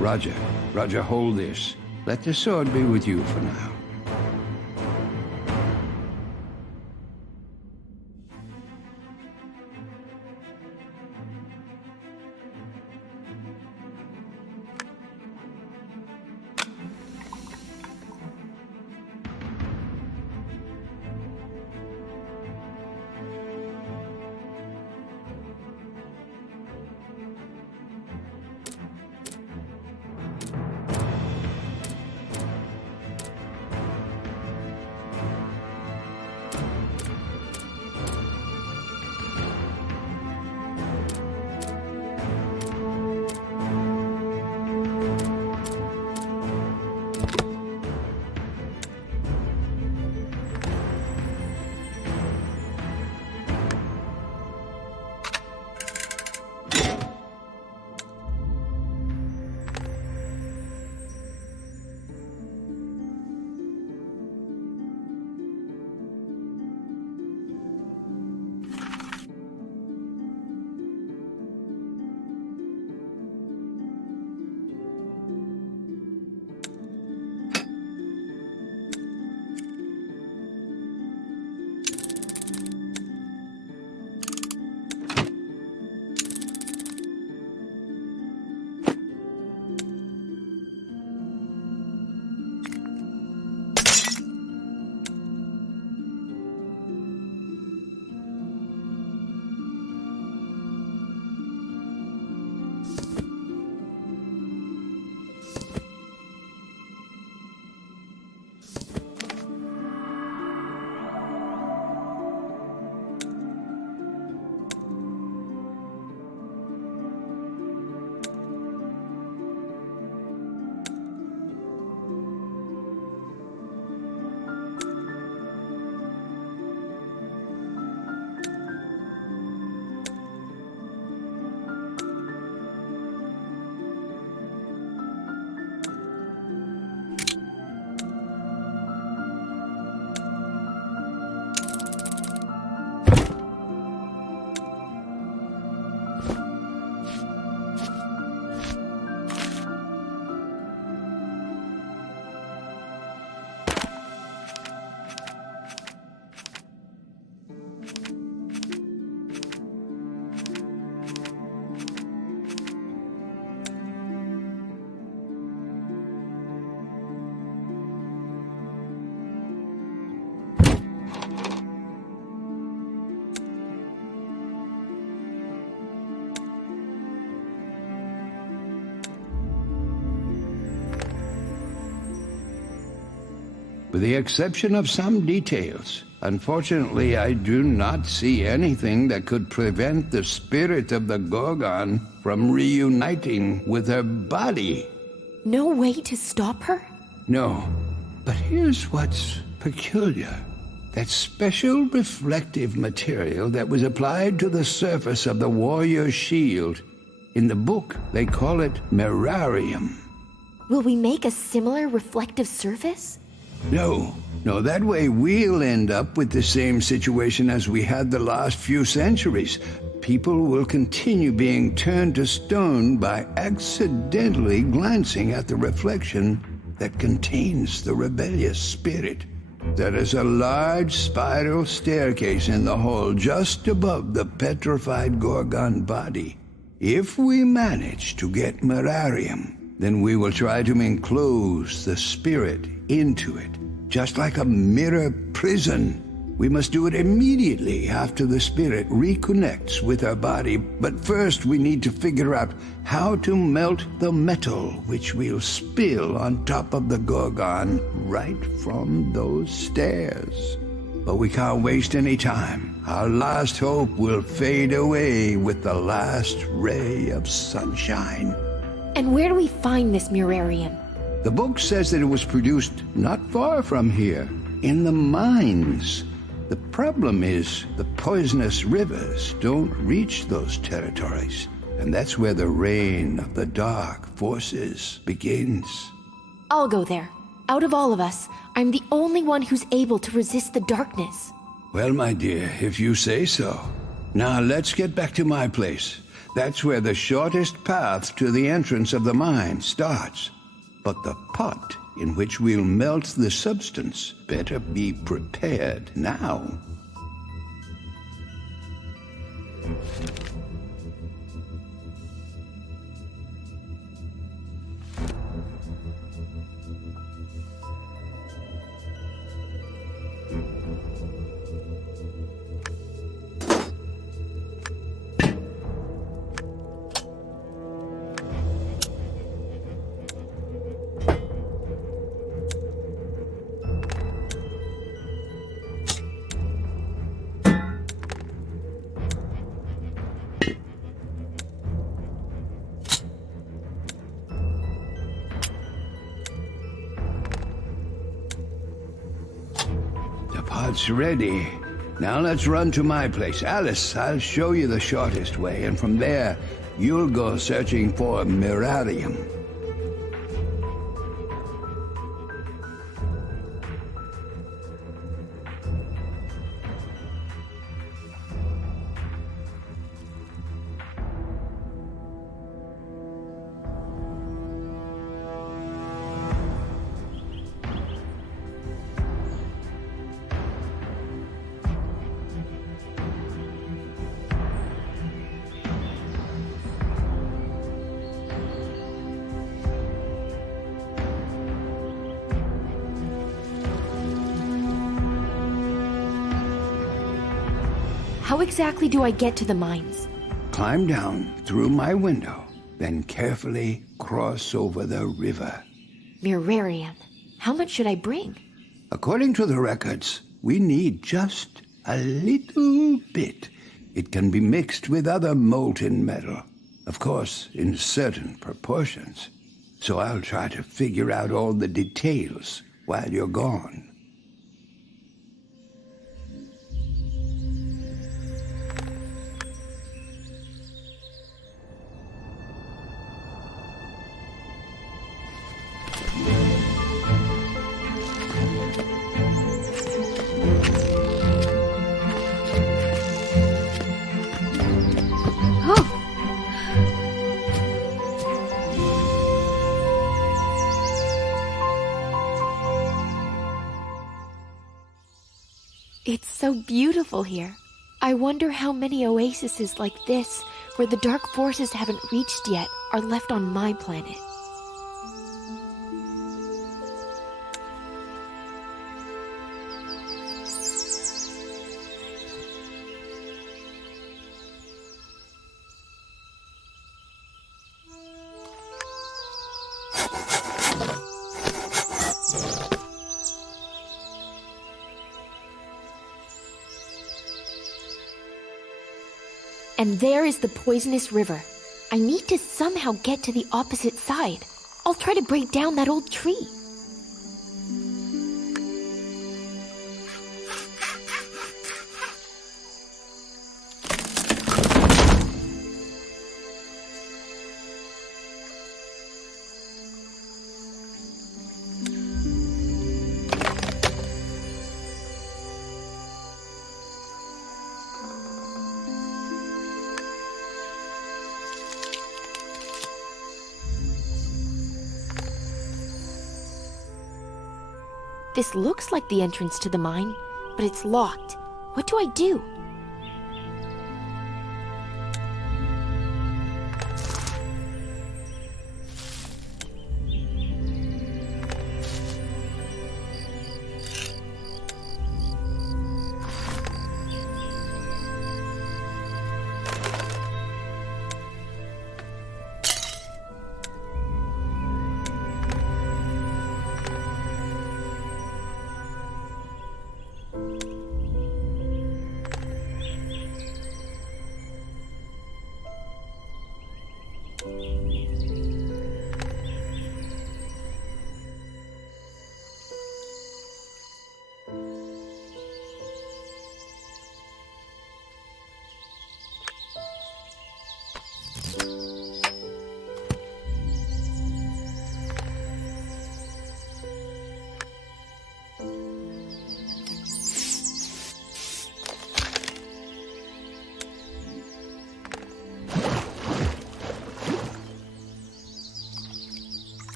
Roger. Roger, hold this. Let the sword be with you for now. With the exception of some details, unfortunately, I do not see anything that could prevent the spirit of the Gorgon from reuniting with her body. No way to stop her? No, but here's what's peculiar. That special reflective material that was applied to the surface of the warrior's shield. In the book, they call it mirarium. Will we make a similar reflective surface? No, that way we'll end up with the same situation as we had the last few centuries. People will continue being turned to stone by accidentally glancing at the reflection that contains the rebellious spirit. There is a large spiral staircase in the hall just above the petrified Gorgon body. If we manage to get mirarium, then we will try to enclose the spirit into it, just like a mirror prison. We must do it immediately after the spirit reconnects with our body, but first we need to figure out how to melt the metal which we'll spill on top of the Gorgon right from those stairs. But we can't waste any time. Our last hope will fade away with the last ray of sunshine. And where do we find this mirarium? The book says that it was produced not far from here, in the mines. The problem is the poisonous rivers don't reach those territories, and that's where the reign of the dark forces begins. I'll go there. Out of all of us, I'm the only one who's able to resist the darkness. Well, my dear, if you say so. Now let's get back to my place. That's where the shortest path to the entrance of the mine starts. But the pot in which we'll melt the substance better be prepared now. Pot's ready. Now let's run to my place. Alice, I'll show you the shortest way, and from there, you'll go searching for Mirarium. How exactly do I get to the mines? Climb down through my window, then carefully cross over the river. Mirarium. How much should I bring? According to the records, we need just a little bit. It can be mixed with other molten metal, of course, in certain proportions. So I'll try to figure out all the details while you're gone. It's so beautiful here. I wonder how many oases like this, where the dark forces haven't reached yet, are left on my planet. And there is the poisonous river. I need to somehow get to the opposite side. I'll try to break down that old tree. This looks like the entrance to the mine, but it's locked. What do I do?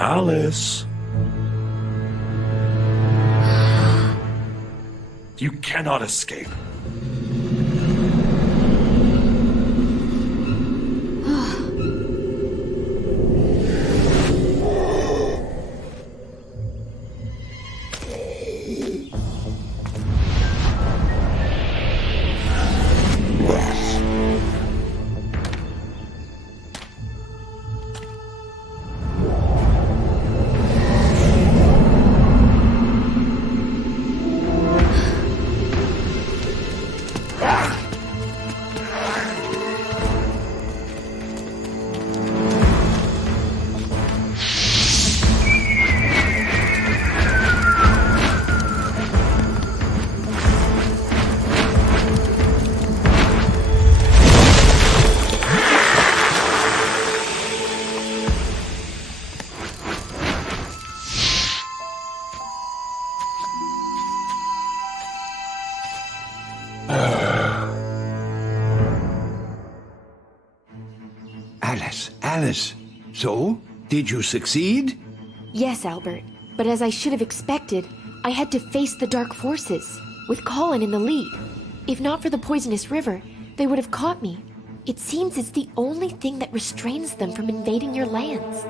Alice. You cannot escape. Alice, so? Did you succeed? Yes, Albert. But as I should have expected, I had to face the dark forces, with Colin in the lead. If not for the poisonous river, they would have caught me. It seems it's the only thing that restrains them from invading your lands.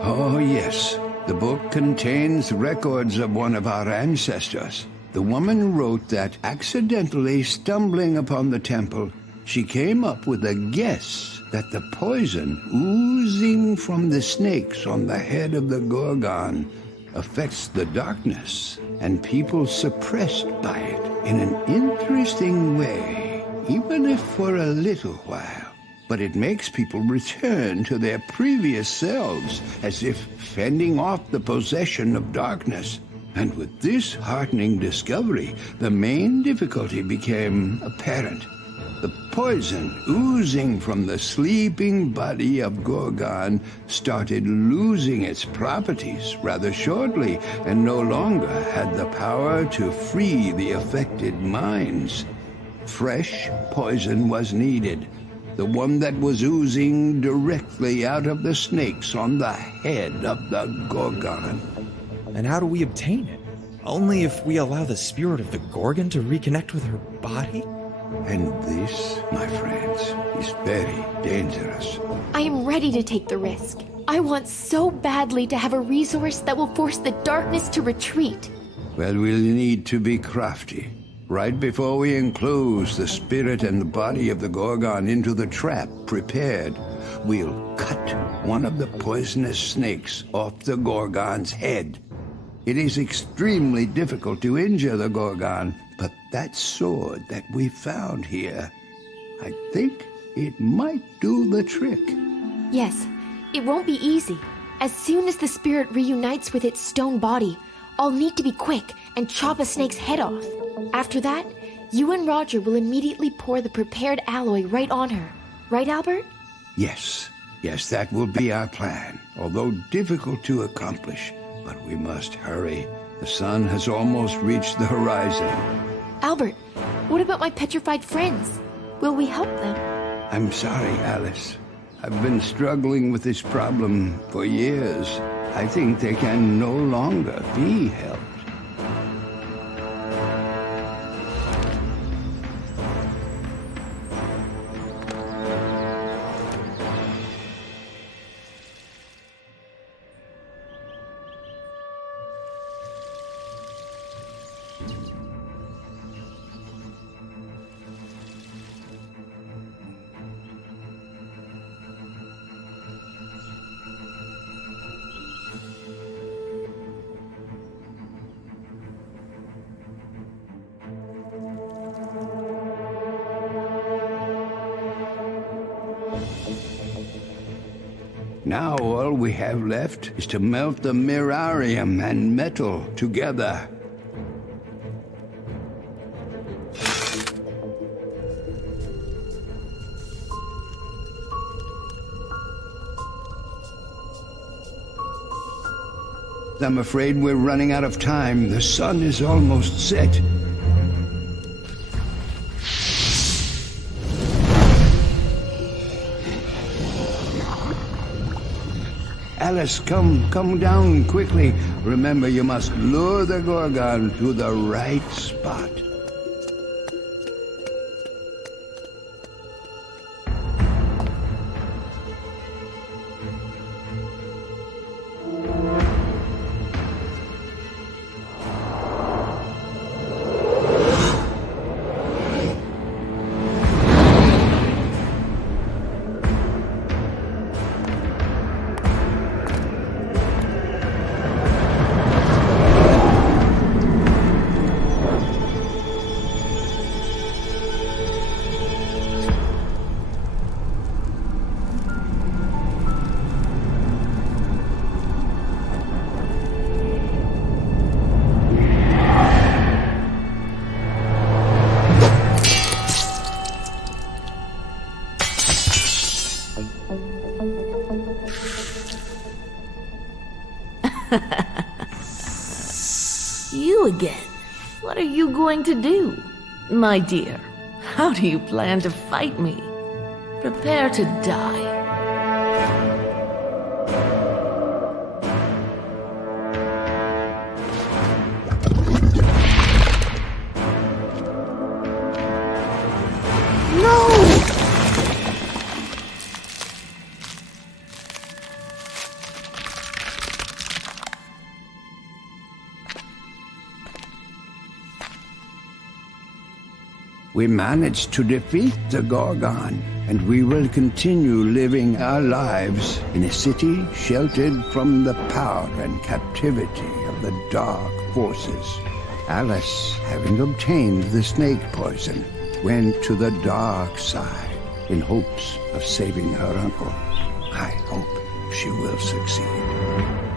Oh, yes. The book contains records of one of our ancestors. The woman wrote that, accidentally stumbling upon the temple, she came up with a guess that the poison oozing from the snakes on the head of the Gorgon affects the darkness, and people suppressed by it in an interesting way, even if for a little while. But it makes people return to their previous selves, as if fending off the possession of darkness. And with this heartening discovery, the main difficulty became apparent. The poison oozing from the sleeping body of Gorgon started losing its properties rather shortly, and no longer had the power to free the affected minds. Fresh poison was needed, the one that was oozing directly out of the snakes on the head of the Gorgon. And how do we obtain it? Only if we allow the spirit of the Gorgon to reconnect with her body? And this, my friends, is very dangerous. I am ready to take the risk. I want so badly to have a resource that will force the darkness to retreat. Well, we'll need to be crafty. Right before we enclose the spirit and the body of the Gorgon into the trap prepared, we'll cut one of the poisonous snakes off the Gorgon's head. It is extremely difficult to injure the Gorgon, but that sword that we found here, I think it might do the trick. Yes, it won't be easy. As soon as the spirit reunites with its stone body, I'll need to be quick and chop a snake's head off. After that, you and Roger will immediately pour the prepared alloy right on her. Right, Albert? Yes, that will be our plan, although difficult to accomplish. But we must hurry. The sun has almost reached the horizon. Albert, what about my petrified friends? Will we help them? I'm sorry, Alice. I've been struggling with this problem for years. I think they can no longer be helped. Now all we have left is to melt the mirarium and metal together. I'm afraid we're running out of time. The sun is almost set. Alice, come down quickly. Remember, you must lure the Gorgon to the right spot. You again. What are you going to do? My dear, how do you plan to fight me? Prepare to die. We managed to defeat the Gorgon, and we will continue living our lives in a city sheltered from the power and captivity of the dark forces. Alice, having obtained the snake poison, went to the dark side in hopes of saving her uncle. I hope she will succeed.